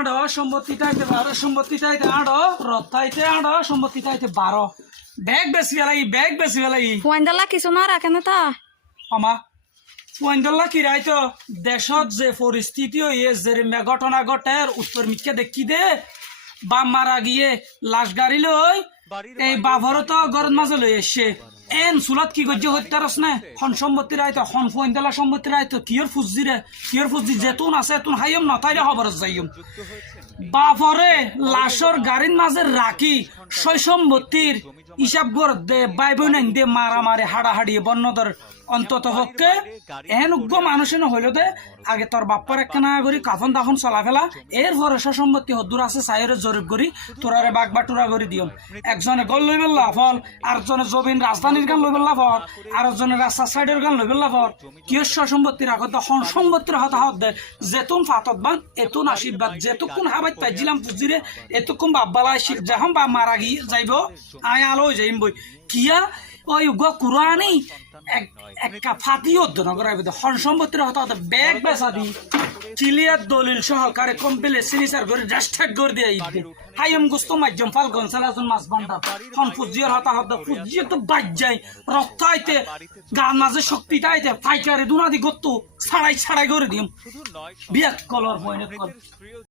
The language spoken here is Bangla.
আড় সম্পত্তিটাইতে 12 সম্পত্তিটাইতে আড় রত্তাইতে আড় সম্পত্তিটাইতে 12 ব্যাগ বেশি বেলাই ওয়াইন্দালা কিছু না রাখে না তা আমা ওয়াইন্দল্লা কি রাইতো দেশত যে পরিস্থিতি হয়ে যে ঘটনা ঘটের উত্তর মিথ্যা দেখি দে বা মারা গিয়ে লাশ গাড়ি লই এই বাভরও তো গরত মাঝে লই এসছে এন সুলত কি গজ্য হত্যারস না হন সম্পত্তি রাইতো হন ওয়াইন্দলা সম্পত্তি রাইতো কিয়র ফুজি যেতুন আছে তুন হাইম নতাইরে খবর যাইম বাভরে লাশর গাড়ির মাঝে রাখি সয় সম্পত্তির হিসাব গর দে বাই বোন দে মারামারি হাড়াহাড়ি বন্যদর অন্তত পক্ষে এন উগ্র মানুষ হইল দে আগে তোর বাপ্পার একখানা করি কাফন দাফন চলা ফেলা এর ভরসা সম্পত্তি হদ্দুর আছে সাইরে জরিপ করি তোরারে বাগ বাটুরা করে দিও একজনে গল লই বেল্লা ফল আরেকজনে জবিন রাজধানীর গান লই বেল্লা ফল আরেকজনে রাস্তা সাইডের গান লই বেল্লা ফল কিয়স সম্পত্তি রাখো তখন সম্পত্তির হতাহত দে যেতুন ফাতত বান এতুন আশীর্বাদ যেতুকুন হাবাই পাইছিলাম পুজিরে এতুকুন বাব্বালা যখন বা মারা গিয়ে যাইব আয় আলো যাইম বই কিয়া ওই উগ্র কুরানি একটা ফাতিও নগরাইব হন সম্পত্তির হতাহত ব্যাগ বেচা দি চিলিয়ার দলিল সহকারে কমপ্লে সিনিসার করে রেস্টেড করে দিয়ে ঈদ হাইম গুস্ত মাধ্যম ফাল গনসালাজন মাছ বান্ধা হন ফুজিয়ার হতাহত ফুজিয়ে তো বাজ যায় রক্ত আইতে গান মাঝে শক্তিটা আইতে ফাইকারে দুনাদি গত্তু ছাড়াই করে দিম বিয়াক কলর বইনে কল